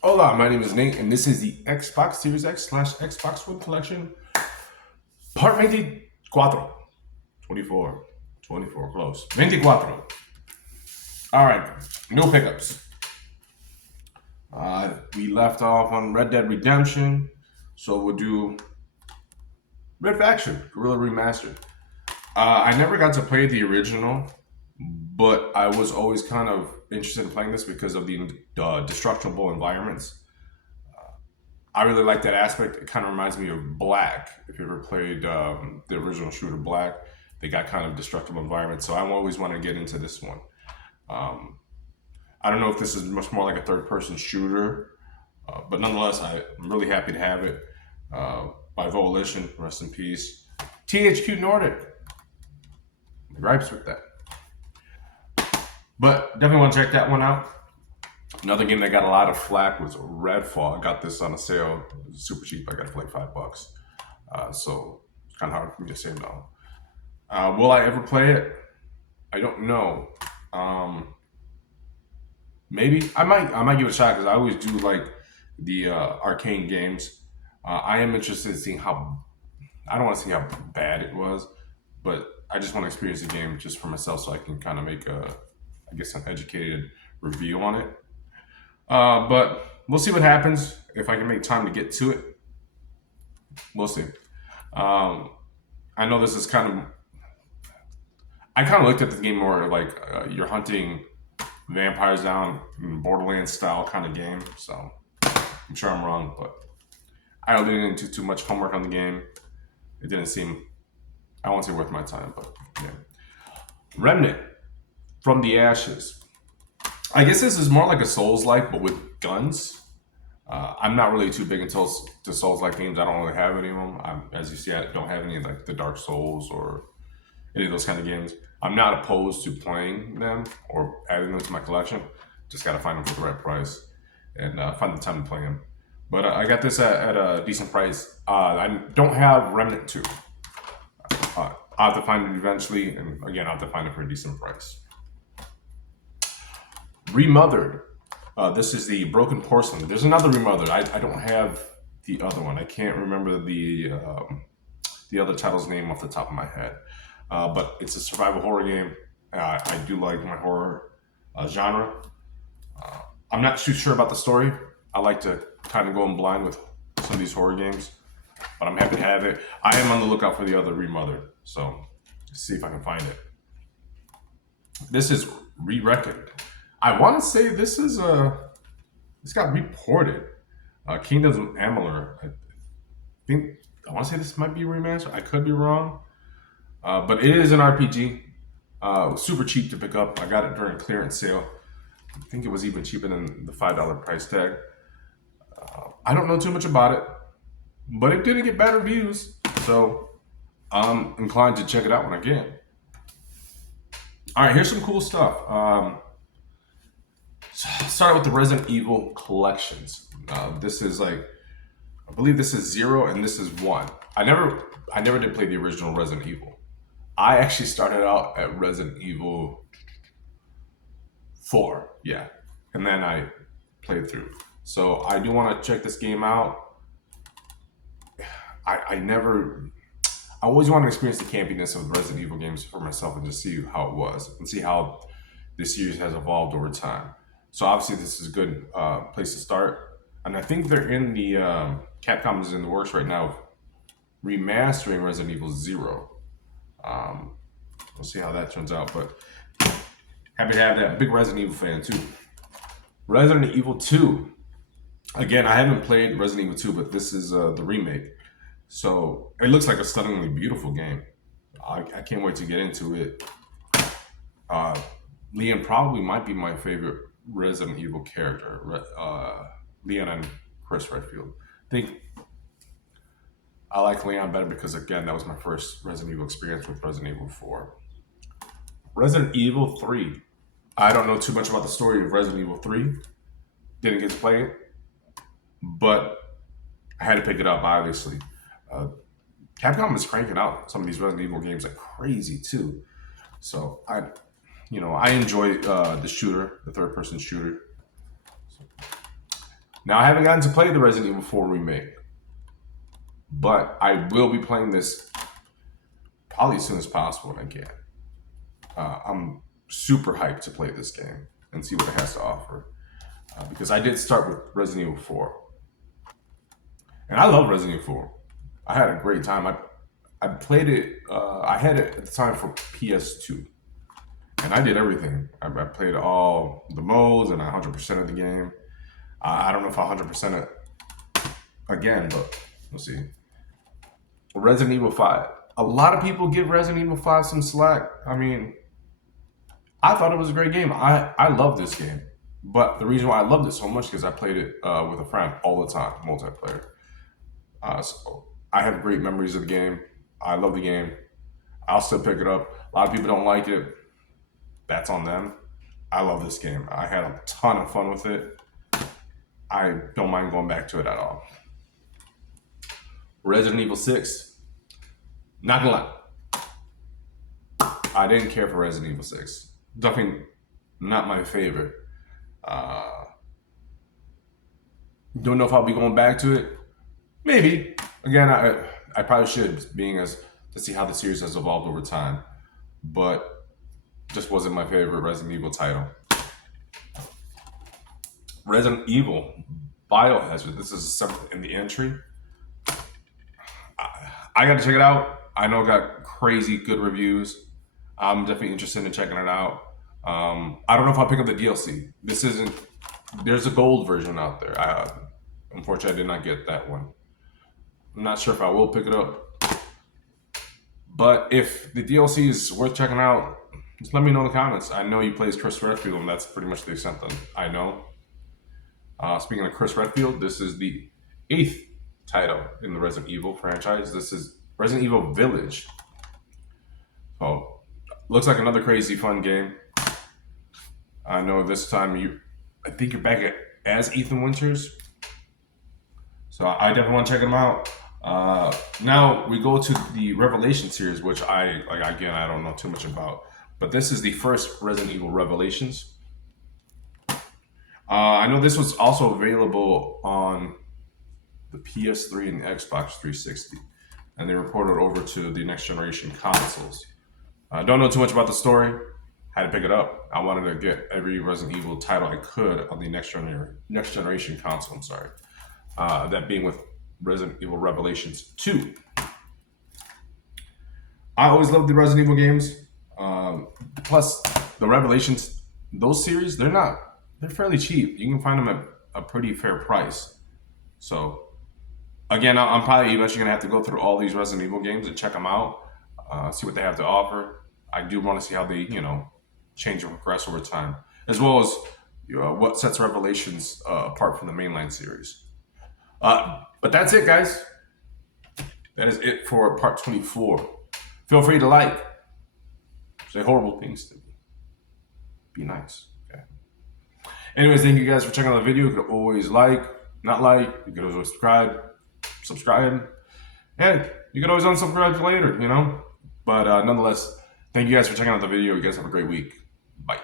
Hola, my name is Nate, and this is the Xbox Series X slash Xbox One Collection, part 24. 24. 24, close. 24. All right, no pickups. We left off on Red Dead Redemption, so we'll do Red Faction, Guerrilla Remastered. I never got to play the original, but I was always kind of interested in playing this because of the destructible environments. I really like that aspect. It kind of reminds me of Black. If you ever played the original shooter Black, they got kind of destructible environments. So I always want to get into this one. Um, I don't know if this is much more like a third-person shooter, but nonetheless, I'm really happy to have it. By Volition, rest in peace. THQ Nordic, gripes with that. But definitely want to check that one out. Another game that got a lot of flack was Redfall. I got this on a sale. It was super cheap. I got it for like $5. So it's kind of hard for me to say no. Will I ever play it? I don't know. Maybe I might. I might give it a shot because I always do like the arcane games. I am interested in seeing how. I don't want to see how bad it was, but I just want to experience the game just for myself so I can kind of make I guess, an educated review on it. But we'll see what happens if I can make time to get to it. We'll see. Um, I know this is kind of. I kind of looked at the game more like you're hunting vampires down in Borderlands style kind of game. So I'm sure I'm wrong, but I didn't do too much homework on the game. It didn't seem. I won't say worth my time, but yeah. Remnant from the Ashes. I guess this is more like a Souls like, but with guns. I'm not really too big into the Souls like games. I don't really have any of them. As you see, I don't have any like the Dark Souls or any of those kind of games. I'm not opposed to playing them or adding them to my collection. Just got to find them for the right price and find the time to play them. But I got this at a decent price. I don't have Remnant 2. I'll have to find it eventually, and again, I'll have to find it for a decent price. Remothered. This is the Broken Porcelain. There's another Remothered. I don't have the other one. I can't remember the other title's name off the top of my head. But it's a survival horror game. I do like my horror genre. I'm not too sure about the story. I like to kind of go in blind with some of these horror games, but I'm happy to have it. I am on the lookout for the other Remothered, so let's see if I can find it. This is Re-Reckoned. I want to say this got reported. Kingdoms of Amalur. Think I want to say this might be a remaster. I could be wrong, but it is an RPG. Super cheap to pick up. I got it during clearance sale. I think it was even cheaper than the $5 price tag. I don't know too much about it, but it didn't get bad reviews, so I'm inclined to check it out when I can. All right, here's some cool stuff. Start with the Resident Evil collections. This is like, I believe this is 0 and this is 1. I never did play the original Resident Evil. I actually started out at Resident Evil 4, yeah, and then I played through. So I do want to check this game out. I never, I always want to experience the campiness of Resident Evil games for myself and just see how it was and see how this series has evolved over time. So obviously this is a good place to start. And I think they're in the Capcom is in the works right now of remastering Resident Evil 0. Um, we'll see how that turns out. But happy to have that. Big Resident Evil fan too. Resident Evil 2. Again, I haven't played Resident Evil 2, but this is the remake. So it looks like a stunningly beautiful game. I can't wait to get into it. Uh, Leon probably might be my favorite Resident Evil character. Leon and Chris Redfield. I think I like Leon better because, again, that was my first Resident Evil experience with Resident Evil 4. Resident Evil 3. I don't know too much about the story of Resident Evil 3. Didn't get to play it, but I had to pick it up, obviously. Uh, Capcom is cranking out some of these Resident Evil games like crazy, too. So I enjoy the shooter, the third-person shooter. Now, I haven't gotten to play the Resident Evil 4 remake, but I will be playing this probably as soon as possible when I can. I'm super hyped to play this game and see what it has to offer. Because I did start with Resident Evil 4. And I love Resident Evil 4. I had a great time. I played it, I had it at the time for PS2. And I did everything. I played all the modes and 100% of the game. I don't know if I 100% it again, but we'll see. Resident Evil 5. A lot of people give Resident Evil 5 some slack. I mean, I thought it was a great game. I love this game. But the reason why I loved it so much is because I played it with a friend all the time, multiplayer. So I have great memories of the game. I love the game. I'll still pick it up. A lot of people don't like it. That's on them. I love this game. I had a ton of fun with it. I don't mind going back to it at all. Resident Evil 6. Not gonna lie. I didn't care for Resident Evil 6. Definitely not my favorite. Don't know if I'll be going back to it. Maybe. Again, I probably should, being as to see how the series has evolved over time. But just wasn't my favorite Resident Evil title. Resident Evil Biohazard. This is seventh in the entry. I got to check it out. I know it got crazy good reviews. I'm definitely interested in checking it out. I don't know if I'll pick up the DLC. This isn't. There's a gold version out there. Unfortunately, I did not get that one. I'm not sure if I will pick it up. But if the DLC is worth checking out, just let me know in the comments. I know he plays Chris Redfield, and that's pretty much the extent that I know. Speaking of Chris Redfield, this is the 8th title in the Resident Evil franchise. This is Resident Evil Village. So, looks like another crazy fun game. I know this time I think you're back as Ethan Winters. So I definitely want to check them out. Now we go to the Revelation series, which I don't know too much about. But this is the first Resident Evil Revelations. I know this was also available on the PS3 and the Xbox 360. And they reported over to the next generation consoles. Don't know too much about the story. Had to pick it up. I wanted to get every Resident Evil title I could on the next generation console. I'm sorry. That being with Resident Evil Revelations 2. I always loved the Resident Evil games. Plus, the Revelations, those series, they're fairly cheap. You can find them at a pretty fair price. So, again, I'm probably eventually going to have to go through all these Resident Evil games and check them out, see what they have to offer. I do want to see how they, change and progress over time, as well as what sets Revelations apart from the mainline series. But that's it, guys. That is it for part 24. Feel free to like, say horrible things to me, be nice. Okay. Anyways, thank you guys for checking out the video. You could always not like. You could always subscribe, and you could always unsubscribe later. But nonetheless, thank you guys for checking out the video. You guys have a great week. Bye.